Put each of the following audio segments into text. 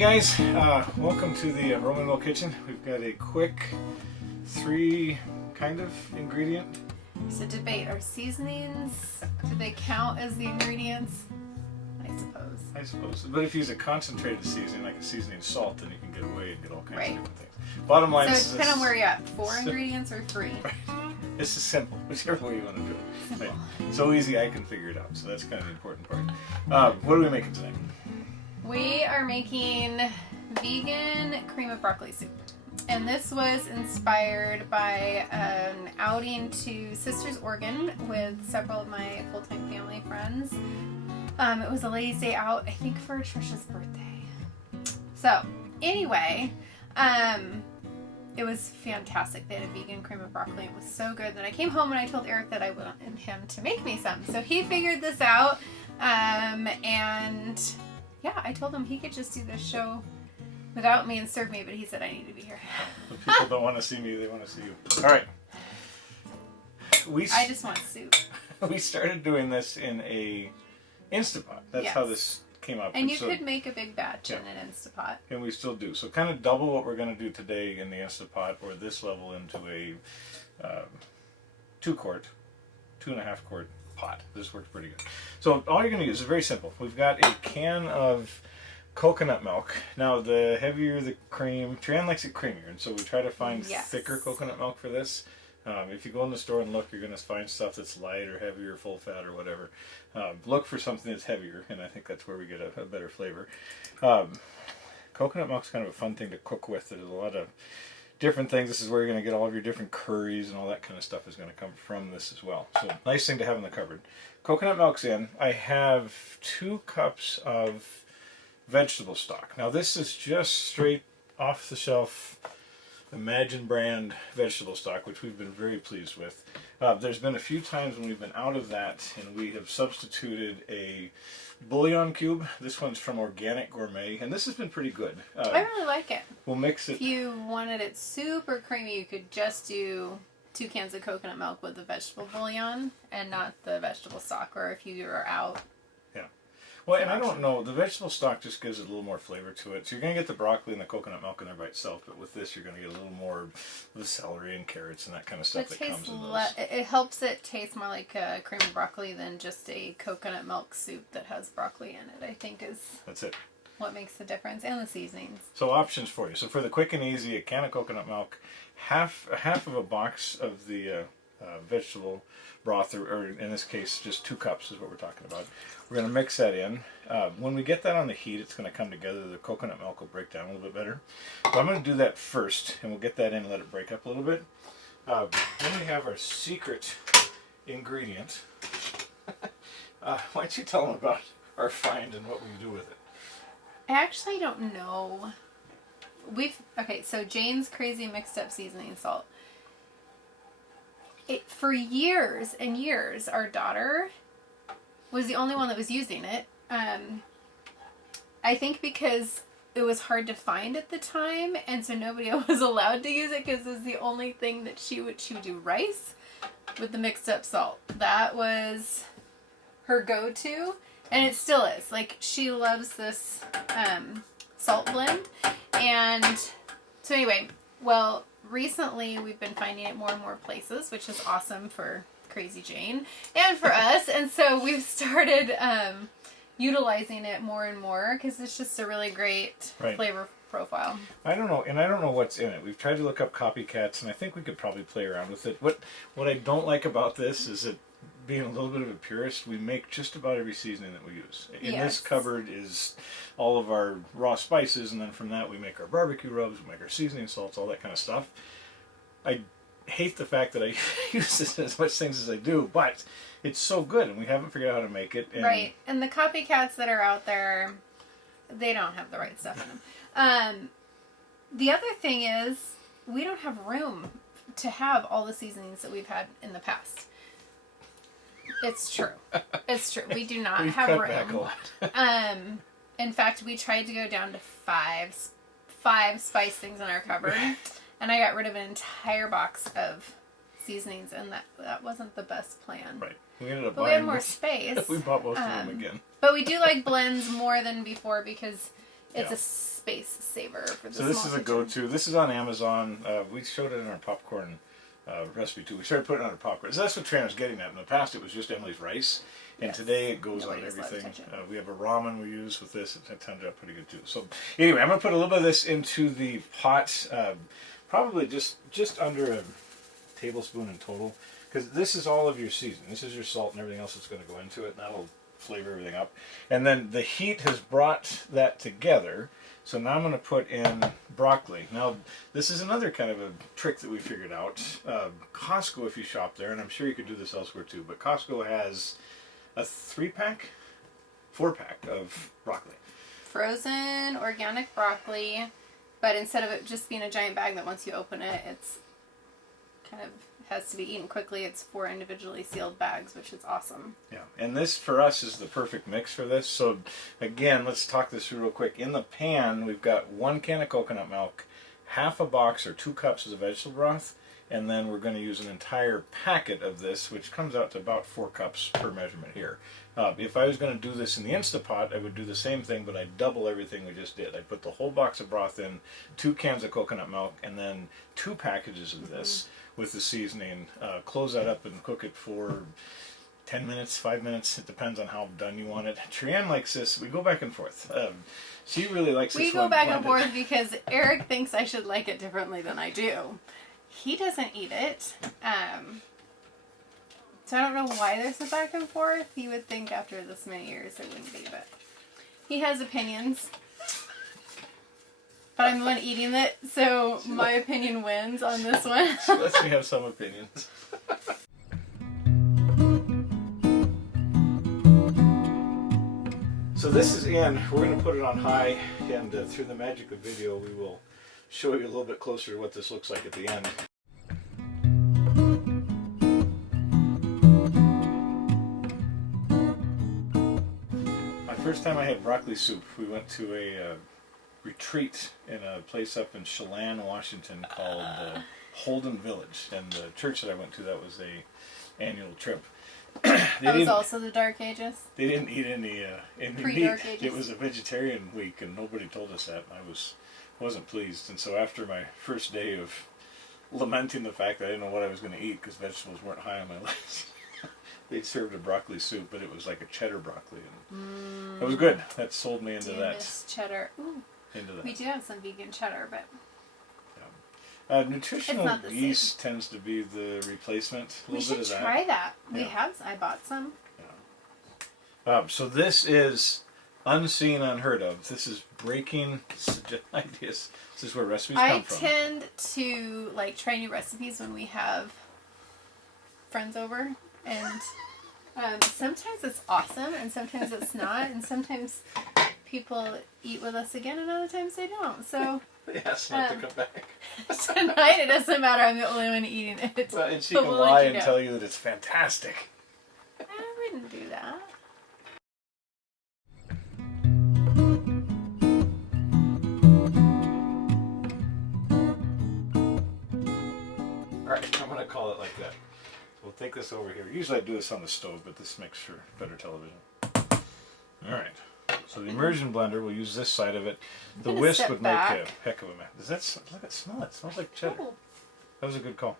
guys, welcome to the Roman Mill Kitchen. We've got a quick 3 kind of ingredient. So debate, are seasonings, do they count as the ingredients? I suppose. But if you use a concentrated seasoning, like a seasoning salt, then you can get away and get all kinds of different things. Bottom line is... So it depends on where you're at. 4 ingredients or 3? Right. This is simple, whichever way you want to do it. Right. So easy I can figure it out, so that's kind of the important part. What are we making tonight? We are making vegan cream of broccoli soup. And this was inspired by an outing to Sisters, Oregon with several of my full-time family friends. It was a ladies' day out, I think for Trisha's birthday. So, anyway, it was fantastic. They had a vegan cream of broccoli. It was so good. Then I came home and I told Eric that I wanted him to make me some. So he figured this out. And yeah, I told him he could just do this show without me and serve me, but he said I need to be here. If people don't want to see me, they want to see you. All right. I just want soup. We started doing this in a Instapot. That's how this came up. And you could make a big batch in an Instapot. And we still do. So kind of double what we're going to do today in the Instapot, or this level into a 2-quart, 2.5-quart pot. This works pretty good. So all you're going to use is very simple. We've got a can of coconut milk. Now the heavier the cream, Trian likes it creamier, and so we try to find thicker coconut milk for this. If you go in the store and look, you're going to find stuff that's light or heavy or full fat or whatever. Look for something that's heavier, and I think that's where we get a better flavor. Coconut milk's kind of a fun thing to cook with. There's a lot of different things. This is where you're going to get all of your different curries and all that kind of stuff is going to come from this as well. So nice thing to have in the cupboard. Coconut milk's in. I have 2 cups of vegetable stock. Now this is just straight off the shelf Immersion brand vegetable stock, which we've been very pleased with. There's been a few times when we've been out of that and we have substituted a bouillon cube. This one's from Organic Gourmet, and this has been pretty good. I really like it. We'll mix it. If you wanted it super creamy, you could just do 2 cans of coconut milk with the vegetable bouillon and not the vegetable stock, or if you are out. Well, and I don't know, the vegetable stock just gives it a little more flavor to it. So you're going to get the broccoli and the coconut milk in there by itself, but with this you're going to get a little more of the celery and carrots and that kind of stuff that comes in those. It helps it taste more like a cream of broccoli than just a coconut milk soup that has broccoli in it, I think that's it. What makes the difference, and the seasonings. So options for you. So for the quick and easy, a can of coconut milk, half of a box of the vegetable broth, or in this case just 2 cups is what we're talking about. We're going to mix that in. When we get that on the heat, it's going to come together. The coconut milk will break down a little bit better. So I'm going to do that first, and we'll get that in and let it break up a little bit. Then we have our secret ingredient. Why don't you tell them about our find and what we do with it? I actually don't know. So Jane's Crazy Mixed Up Seasoning Salt. For years and years, our daughter was the only one that was using it. I think because it was hard to find at the time, and so nobody was allowed to use it because it was the only thing that she would do rice with the mixed up salt. That was her go-to, and it still is. Like, she loves this salt blend. And so anyway, well, recently we've been finding it more and more places, which is awesome for Crazy Jane and for us, and so we've started utilizing it more and more because it's just a really great flavor profile. I don't know what's in it. We've tried to look up copycats, and I think we could probably play around with it. What I don't like about this is that, being a little bit of a purist, we make just about every seasoning that we use. In this cupboard is all of our raw spices, and then from that we make our barbecue rubs, we make our seasoning salts, all that kind of stuff. I hate the fact that I use this as much things as I do, but it's so good, and we haven't figured out how to make it. And and the copycats that are out there, they don't have the right stuff in them. The other thing is, we don't have room to have all the seasonings that we've had in the past. It's true. It's true. We do not have room. Back a lot. In fact, we tried to go down to five spice things in our cupboard, and I got rid of an entire box of seasonings, and that wasn't the best plan. Right. We ended up buying. We had more space. We bought most of them again. But we do like blends more than before because It's a space saver for the So this small is a kitchen. go-to. This is on Amazon. We showed it in our popcorn recipe too. We started putting it on our popcorn. So that's what Tran was getting at. In the past, it was just Emily's rice, and today it goes on everything. We have a ramen we use with this. It turns out pretty good too. So anyway, I'm gonna put a little bit of this into the pot. Probably just under a tablespoon in total, because this is all of your seasoning. This is your salt and everything else that's going to go into it, and that'll flavor everything up. And then the heat has brought that together. So now I'm going to put in broccoli. Now, this is another kind of a trick that we figured out. Costco, if you shop there, and I'm sure you could do this elsewhere too, but Costco has a 4-pack of broccoli. Frozen organic broccoli, but instead of it just being a giant bag that once you open it, it's kind of has to be eaten quickly. It's 4 individually sealed bags, which is awesome. Yeah, and this for us is the perfect mix for this. So again, let's talk this through real quick. In the pan, we've got 1 can of coconut milk, half a box or 2 cups of the vegetable broth, and then we're going to use an entire packet of this, which comes out to about 4 cups per measurement here. If I was going to do this in the Instapot, I would do the same thing, but I'd double everything we just did. I'd put the whole box of broth in, 2 cans of coconut milk, and then 2 packages of this with the seasoning. Close that up and cook it for 10 minutes, 5 minutes. It depends on how done you want it. Trianne likes this. We go back and forth. She really likes this. We go back and forth because Eric thinks I should like it differently than I do. He doesn't eat it. So I don't know why there's a back and forth. You would think after this many years there wouldn't be, but he has opinions. But I'm the one eating it, so my opinion wins on this one. She lets me have some opinions. So this is in. We're going to put it on high, and through the magic of video, we will show you a little bit closer what this looks like at the end. My first time I had broccoli soup, we went to a retreat in a place up in Chelan, Washington called Holden Village, and the church that I went to, that was a annual trip. That was also the Dark Ages. They didn't eat any Pre-Dark meat. Ages. It was a vegetarian week, and nobody told us that. I wasn't pleased, and so after my first day of lamenting the fact that I didn't know what I was going to eat because vegetables weren't high on my list, they served a broccoli soup, but it was like a cheddar broccoli, and it was good. That sold me into that. Miss cheddar. Ooh. Into that. We do have some vegan cheddar, but nutritional yeast tends to be the replacement. We should try that. Yeah. I bought some. Yeah. So this is unseen, unheard of. This is breaking ideas. This is where recipes come from. I tend to like try new recipes when we have friends over, and sometimes it's awesome, and sometimes it's not, and sometimes people eat with us again, and other times they don't. So. Yes, not to come back. Tonight it doesn't matter. I'm the only one eating it. Well, and she can lie and tell you that it's fantastic. I wouldn't do that. Alright, I'm going to call it like that. We'll take this over here. Usually I do this on the stove, but this makes for better television. Alright. So the immersion blender, we'll use this side of it. The whisk would make a heck of a mess. Does that look at smell? It smells like cheddar. Oh. That was a good call.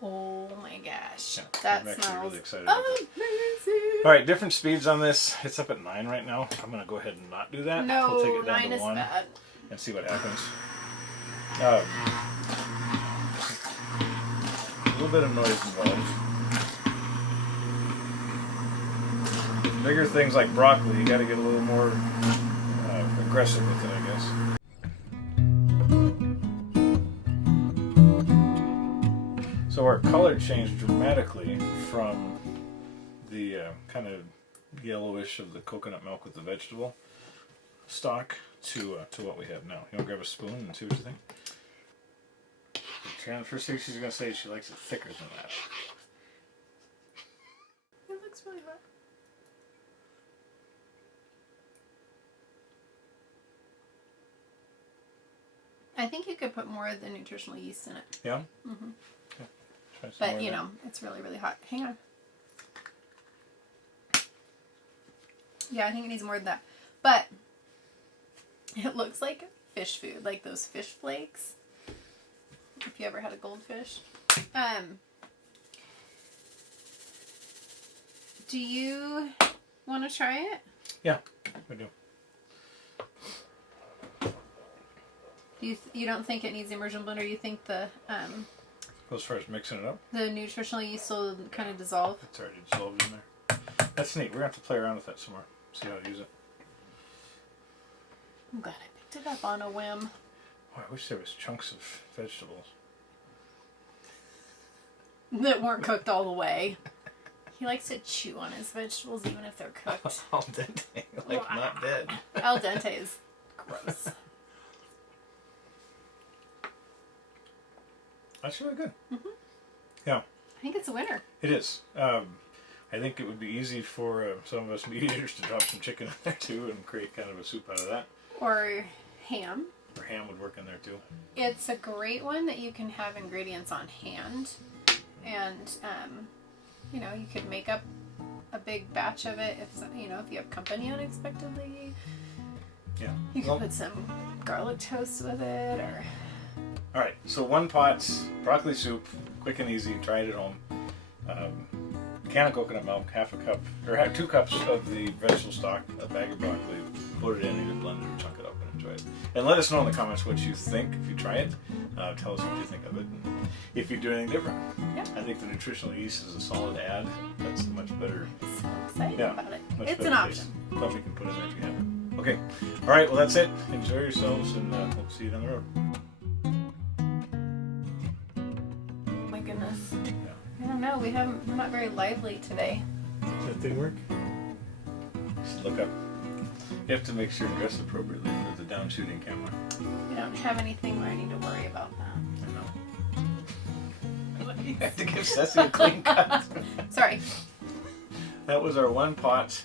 Oh my gosh, yeah, that I'm actually smells really excited amazing. All right, different speeds on this. It's up at 9 right now. I'm gonna go ahead and not do that. No, we'll take it down 9 to is 1 bad. and see what happens. A little bit of noise involved. Bigger things like broccoli, you got to get a little more aggressive with it, I guess. So our color changed dramatically from the kind of yellowish of the coconut milk with the vegetable stock to what we have now. You want to grab a spoon and see what you think? The first thing she's going to say is she likes it thicker than that. It looks really hot. I think you could put more of the nutritional yeast in it. Yeah? Mm-hmm. Okay. But, you know, it's really, really hot. Hang on. Yeah, I think it needs more than that. But It looks like fish food, like those fish flakes. If you ever had a goldfish. Do you want to try it? Yeah, I do. You don't think it needs immersion blender? You think the As far as mixing it up, the nutritional yeast will kind of dissolve? it's already dissolved in there. That's neat. We're gonna have to play around with that some more. See how to use it. I'm glad I picked it up on a whim. Oh, I wish there was chunks of vegetables. That weren't cooked all the way. He likes to chew on his vegetables even if they're cooked. Al dente, like not dead. Al dente is gross. That's really good. Mm-hmm. Yeah. I think it's a winner. It is. I think it would be easy for some of us meat eaters to drop some chicken in there too and create kind of a soup out of that. Or ham. Or ham would work in there too. It's a great one that you can have ingredients on hand. And, you know, you could make up a big batch of it if you have company unexpectedly. Yeah. You can put some garlic toast with it or... All right, so 1 pot broccoli soup, quick and easy. Try it at home. Can of coconut milk, half a cup, or 2 cups of the vegetable stock, a bag of broccoli. Put it in, either blend it or chunk it up, and enjoy it. And let us know in the comments what you think if you try it. Tell us what you think of it, and if you do anything different. Yeah. I think the nutritional yeast is a solid add. That's a much better. So excited about it. Much It's better an taste. option. Something you can put in there if you have it. Okay. All right. Well, that's it. Enjoy yourselves, and we'll see you down the road. My goodness. Yeah. I don't know. We're not very lively today. Does that thing work? Just look up. You have to make sure you dress appropriately for the down shooting camera. We don't have anything where I need to worry about that. I know. You have to give Ceci a clean cut. Sorry. That was our 1 pot.